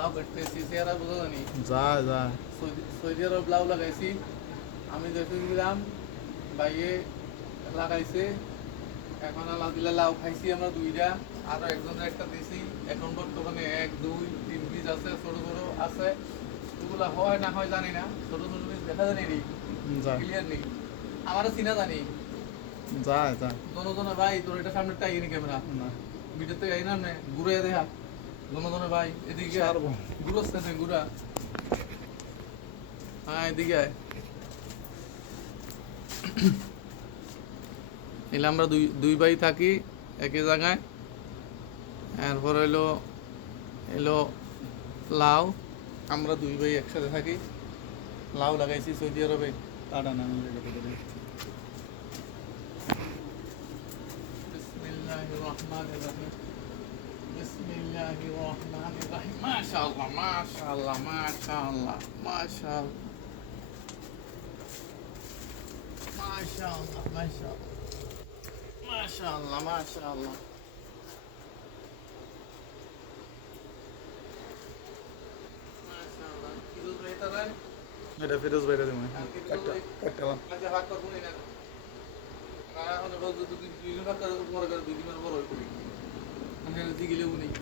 লাউ কাটতেছি চেহারা বোঝা জানি যা যা সৌদি আরব লাউ লাগাইছি আমি দেখেছিলাম বাইয়ে লাগাইছে এখন আলহামদুলিল্লাহ লাউ খাইছি আমরা দুইটা আরো একজনের একটা দিছি এখন বর্তমানে 1 2 3 বীজ আছে ছোট ছোট আছে এগুলা হয় না হয় জানি না ছোট ছোট বীজ দেখা জানি নি যা ক্লিয়ার নেই আমারও চিনা জানি যা যা দোনো ভাই তোর এটা সামনেটা আইনি ক্যামেরা না ভিডিও থেকে আইনা নে ঘুরে দেখা দোনো ভাই এদিকে ছাড়বো। ঘুরোস না ঘুরা হ্যাঁ এদিকে আয় এলে আমরা দুই ভাই থাকি একই জায়গায় এরপর এলো এলো লাউ আমরা দুই ভাই একসাথে থাকি লাউ লাগাইছি সৌদি আরবে টাটা না নিলে কেটে দেবে বিসমিল্লাহির রহমানির রহিম বিসমিল্লাহির রহমানির রহিম মাশাআল্লাহ মাশাআল্লাহ মাশাআল্লাহ মাশাআল্লাহ মাশাআল্লাহ মাশাআল্লাহ মাশাআল্লাহ মাশাআল্লাহ কিলো এটা রে এটা ফিরোজ ভাইরা দেবো কাটটা কাটটা আচ্ছা ভাগ করবো না না এখন দুই দিন ভাগ করে দুই দিনের বড় হয়ে পড়ি আমি দিকে লেবু নেই